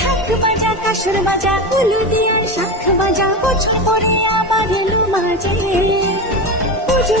থাক বাজা কাসর বাজা উলু দিয়ে শাখ বাজা বছর পরে আবার এলো মাঝে পুজো